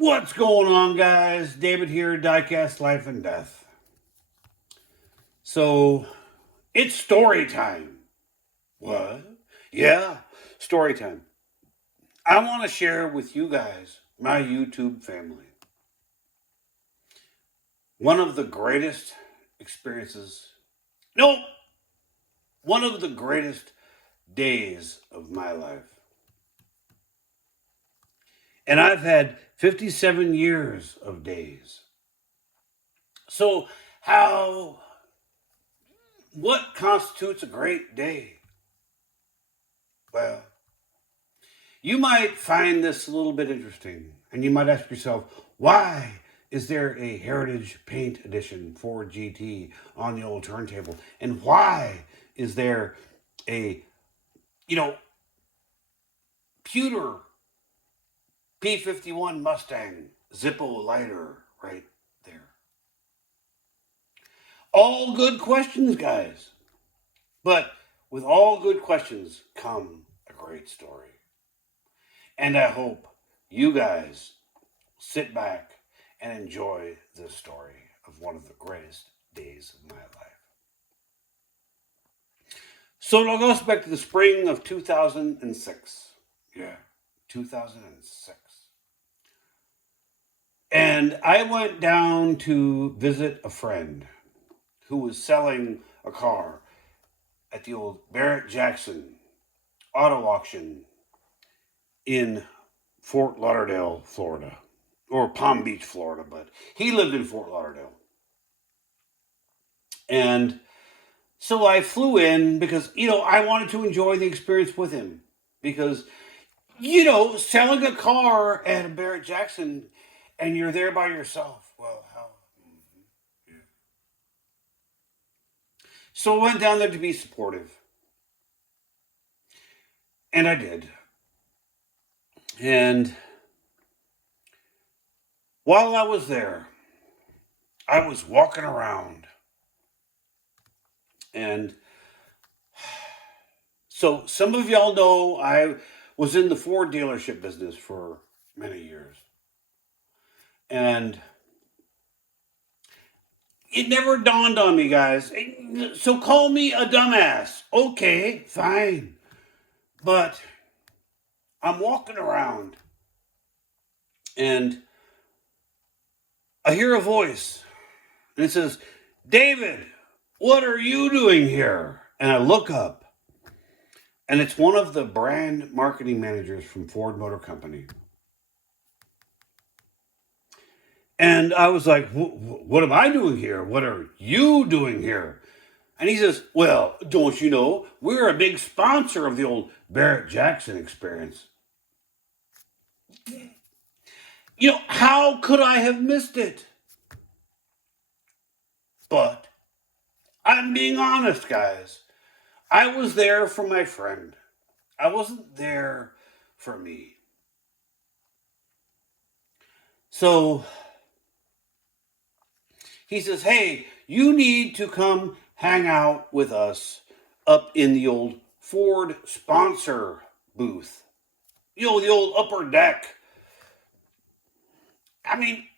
What's going on, guys? David here, Diecast Life and Death. So, it's story time. What? Yeah, story time. I want to share with you guys, my YouTube family, one of the greatest experiences, no, one of the greatest days of my life. And I've had 57 years of days. So, what constitutes a great day? Well, you might find this a little bit interesting, and you might ask yourself, why is there a Heritage Paint Edition Ford GT on the old turntable? And why is there a, pewter P51 Mustang Zippo lighter right there? All good questions, guys. But with all good questions come a great story. And I hope you guys sit back and enjoy this story of one of the greatest days of my life. So it all goes back to the spring of 2006. Yeah, 2006. And I went down to visit a friend who was selling a car at the old Barrett-Jackson auto auction in Fort Lauderdale, Florida, or Palm Beach, Florida, but he lived in Fort Lauderdale. And so I flew in because, I wanted to enjoy the experience with him because, selling a car at a Barrett-Jackson and you're there by yourself, well, how? Yeah. So I went down there to be supportive. And I did. And while I was there, I was walking around. And so some of y'all know I was in the Ford dealership business for many years. And it never dawned on me, guys. So call me a dumbass. Okay, fine. But I'm walking around and I hear a voice and it says, "David, what are you doing here?" And I look up and it's one of the brand marketing managers from Ford Motor Company. And I was like, what am I doing here? What are you doing here? And he says, "Well, don't you know, we're a big sponsor of the old Barrett-Jackson experience." How could I have missed it? But I'm being honest, guys. I was there for my friend. I wasn't there for me. So he says, "Hey, you need to come hang out with us up in the old Ford sponsor booth. The old upper deck." I mean,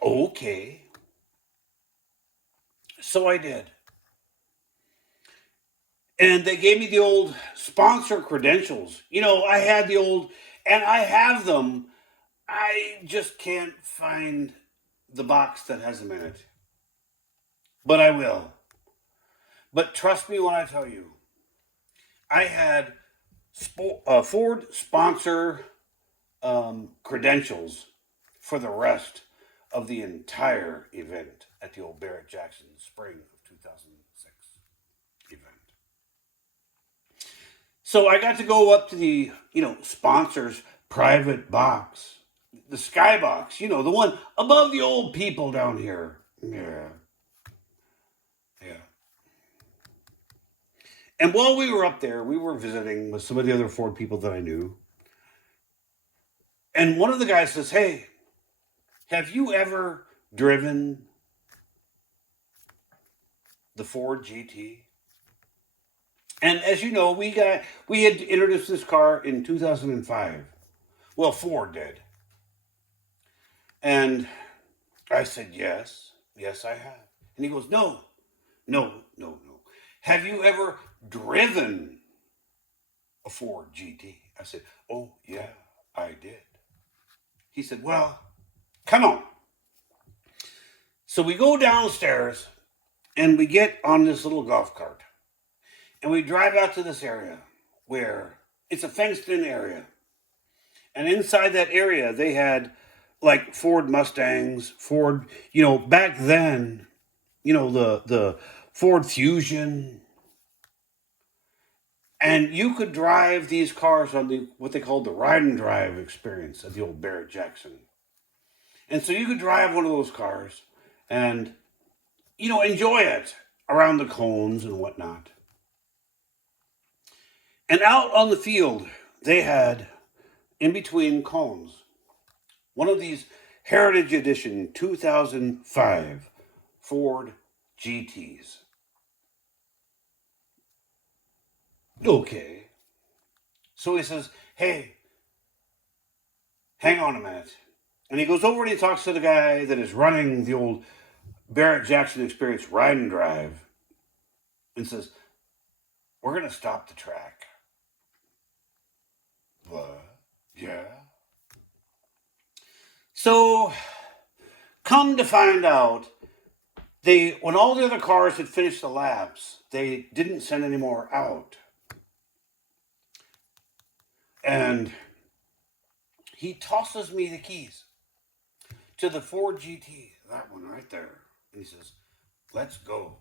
okay. So I did. And they gave me the old sponsor credentials. I had the old, and I have them. I just can't find the box that has them in it. But I will. But trust me when I tell you, I had Ford sponsor credentials for the rest of the entire event at the old Barrett-Jackson spring of 2006 event. So I got to go up to the, sponsors private box, the skybox, the one above the old people down here. Yeah. And while we were up there, we were visiting with some of the other Ford people that I knew. And one of the guys says, "Hey, have you ever driven the Ford GT?" And as you know, we had introduced this car in 2005. Well, Ford did. And I said, yes, yes, I have. And he goes, no, no, no, no. Have you ever driven a Ford GT? I said, oh, yeah, I did. He said, well, come on. So we go downstairs and we get on this little golf cart and we drive out to this area where it's a fenced in area. And inside that area, they had like Ford Mustangs, Ford, back then, the Ford Fusion. And you could drive these cars on what they called the ride and drive experience at the old Barrett Jackson. And so you could drive one of those cars and, enjoy it around the cones and whatnot. And out on the field, they had, in between cones, one of these Heritage Edition 2005 Ford GTs. Okay. So he says, hey, hang on a minute. And he goes over and he talks to the guy that is running the old Barrett Jackson Experience ride and drive and says, we're going to stop the track. What? Yeah. So, come to find out, when all the other cars had finished the laps, they didn't send any more out. And he tosses me the keys to the Ford GT, that one right there. And he says, let's go.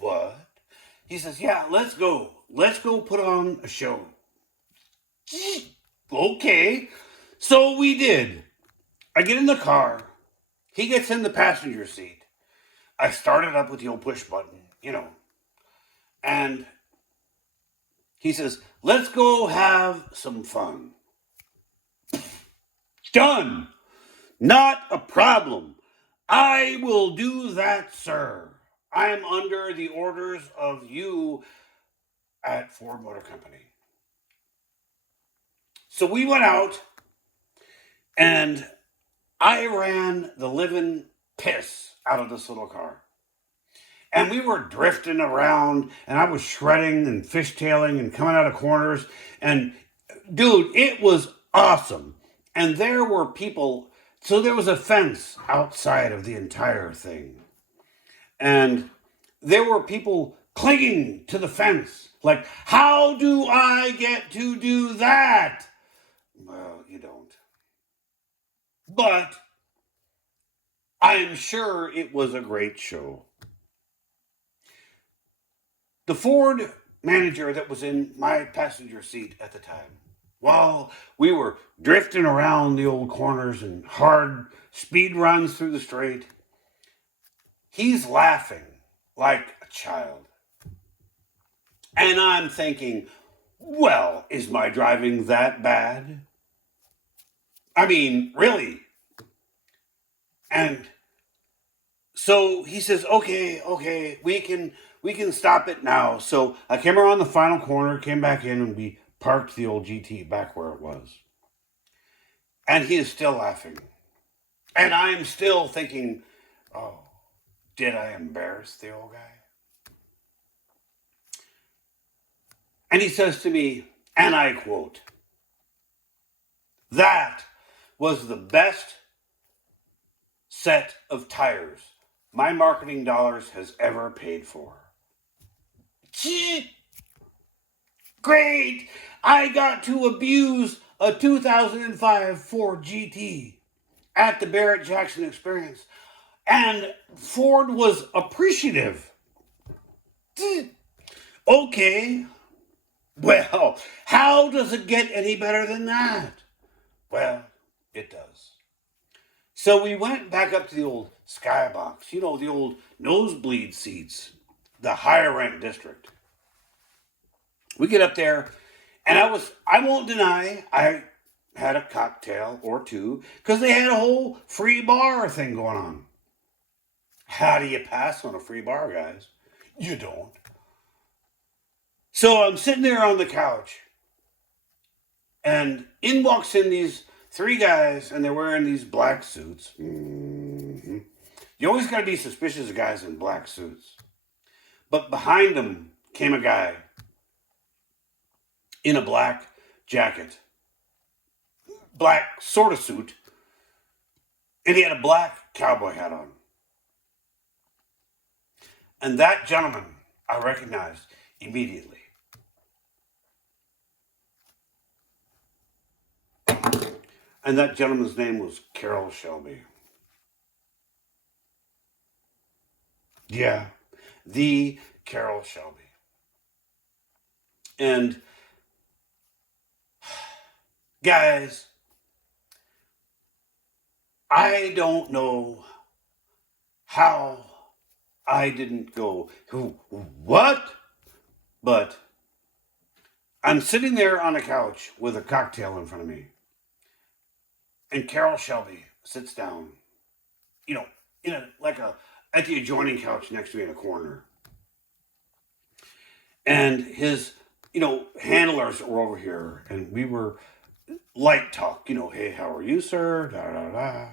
What? He says, yeah, let's go. Let's go put on a show. Okay. So we did. I get in the car. He gets in the passenger seat. I started up with the old push button, And he says, let's go have some fun. Done. Not a problem. I will do that, sir. I am under the orders of you at Ford Motor Company. So we went out and I ran the living piss out of this little car. And we were drifting around and I was shredding and fishtailing and coming out of corners. And dude, it was awesome. And there were people, so there was a fence outside of the entire thing. And there were people clinging to the fence. Like, how do I get to do that? Well, you don't. But I am sure it was a great show. The Ford manager that was in my passenger seat at the time, while we were drifting around the old corners and hard speed runs through the straight, he's laughing like a child. And I'm thinking, well, is my driving that bad? I mean, really? And so he says, okay, we can stop it now. So I came around the final corner, came back in, and we parked the old GT back where it was. And he is still laughing. And I'm still thinking, oh, did I embarrass the old guy? And he says to me, and I quote, that was the best set of tires my marketing dollars has ever paid for. Great! I got to abuse a 2005 Ford GT at the Barrett Jackson Experience. And Ford was appreciative. Okay. Well, how does it get any better than that? Well, it does. So we went back up to the old skybox, the old nosebleed seats, the higher rank district. We get up there, and I won't deny, I had a cocktail or two, because they had a whole free bar thing going on. How do you pass on a free bar, guys? You don't. So I'm sitting there on the couch, and in walks in these three guys, and they're wearing these black suits. Mm-hmm. You always got to be suspicious of guys in black suits. But behind them came a guy in a black jacket, black sort of suit, and he had a black cowboy hat on. And that gentleman I recognized immediately. And that gentleman's name was Carroll Shelby. Yeah, the Carroll Shelby. And guys, I don't know how I didn't go, what? But I'm sitting there on a couch with a cocktail in front of me. And Carroll Shelby sits down, in at the adjoining couch next to me in a corner. And his, handlers were over here, and we were light talk, hey, how are you, sir? Da da da.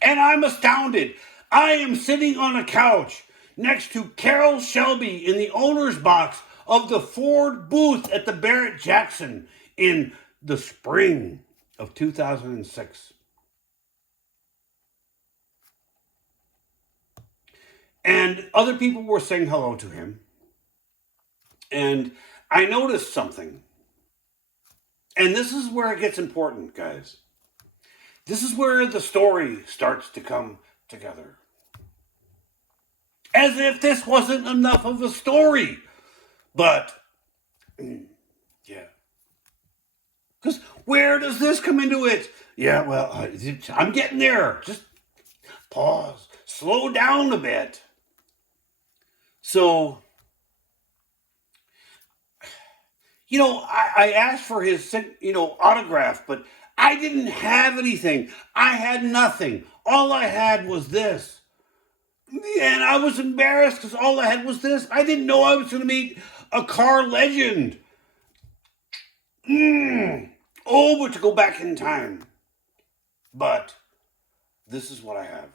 And I'm astounded. I am sitting on a couch next to Carroll Shelby in the owner's box of the Ford booth at the Barrett-Jackson in the spring of 2006. And other people were saying hello to him. And I noticed something. And this is where it gets important, guys. This is where the story starts to come together. As if this wasn't enough of a story. But, yeah. Because where does this come into it? Yeah, well, I'm getting there. Just pause. Slow down a bit. So, I asked for his, autograph, but I didn't have anything. I had nothing. All I had was this. And I was embarrassed because all I had was this. I didn't know I was going to meet a car legend. Oh, but to go back in time. But this is what I have.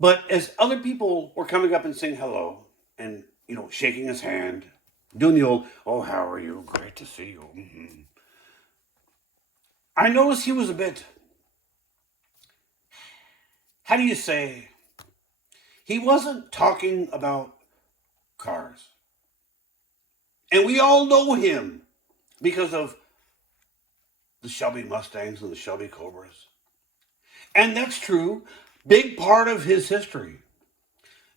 But as other people were coming up and saying hello and, shaking his hand, doing the old, oh, how are you? Great to see you. Mm-hmm. I noticed he was a bit, how do you say, he wasn't talking about cars. And we all know him because of the Shelby Mustangs and the Shelby Cobras. And that's true, big part of his history.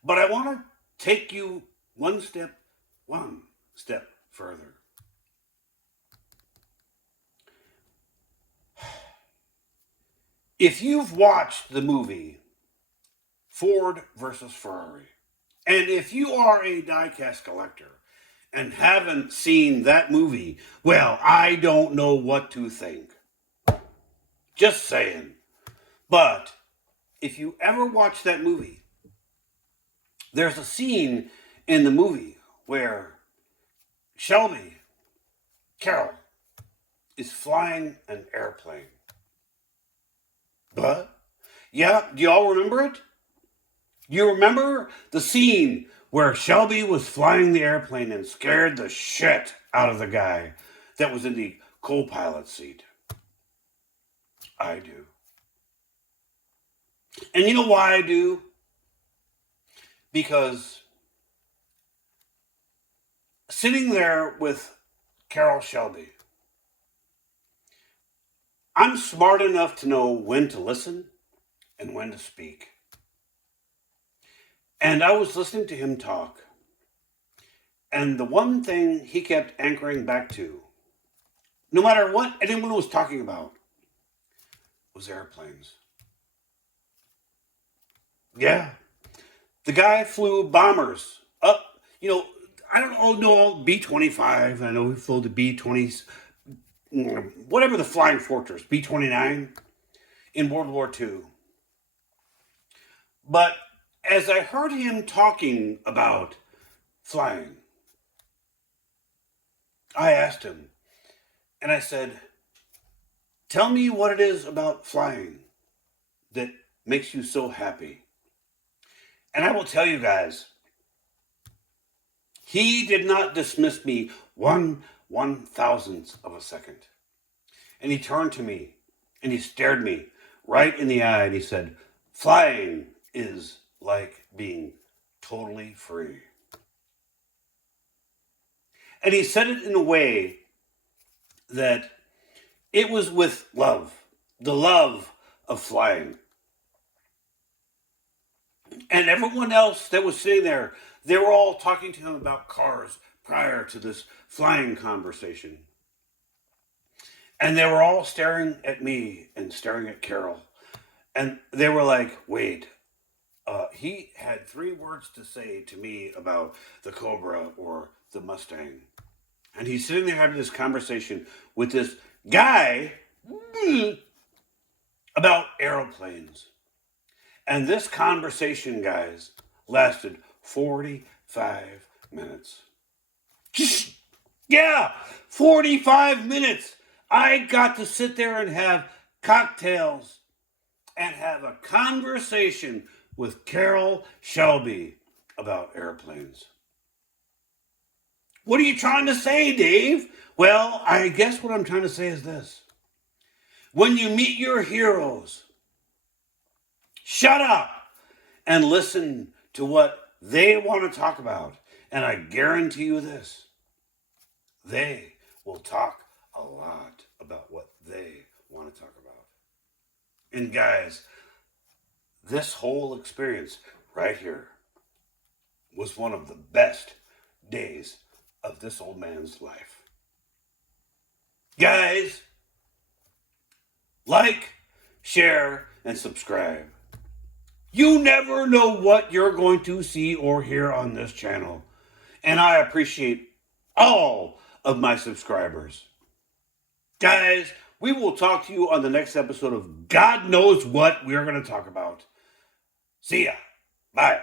But I want to take you one step further. If you've watched the movie Ford versus Ferrari, and if you are a diecast collector and haven't seen that movie, well, I don't know what to think. Just saying. But if you ever watch that movie, there's a scene in the movie where Shelby Carroll is flying an airplane. But, yeah, do y'all remember it? You remember the scene where Shelby was flying the airplane and scared the shit out of the guy that was in the co-pilot seat? I do. And you know why I do? Because sitting there with Carroll Shelby, I'm smart enough to know when to listen and when to speak. And I was listening to him talk. And the one thing he kept anchoring back to, no matter what anyone was talking about, was airplanes. Yeah. The guy flew bombers up, I don't know, B-25. I know he flew the B-20s, whatever the Flying Fortress, B-29 in World War II. But as I heard him talking about flying, I asked him, and I said, tell me what it is about flying that makes you so happy. And I will tell you guys, he did not dismiss me one thousandth of a second. And he turned to me and he stared me right in the eye and he said, flying is like being totally free. And he said it in a way that it was with love, the love of flying. And everyone else that was sitting there, they were all talking to him about cars prior to this flying conversation. And they were all staring at me and staring at Carol. And they were like, wait, he had 3 words to say to me about the Cobra or the Mustang. And he's sitting there having this conversation with this guy about aeroplanes. And this conversation, guys, lasted 45 minutes. Yeah, 45 minutes. I got to sit there and have cocktails and have a conversation with Carol Shelby about airplanes. What are you trying to say, Dave? Well, I guess what I'm trying to say is this. When you meet your heroes, shut up and listen to what they want to talk about. And I guarantee you this, they will talk a lot about what they want to talk about. And guys, this whole experience right here was one of the best days of this old man's life. Guys, like, share, and subscribe. You never know what you're going to see or hear on this channel. And I appreciate all of my subscribers. Guys, we will talk to you on the next episode of God Knows What we're going to talk about. See ya. Bye.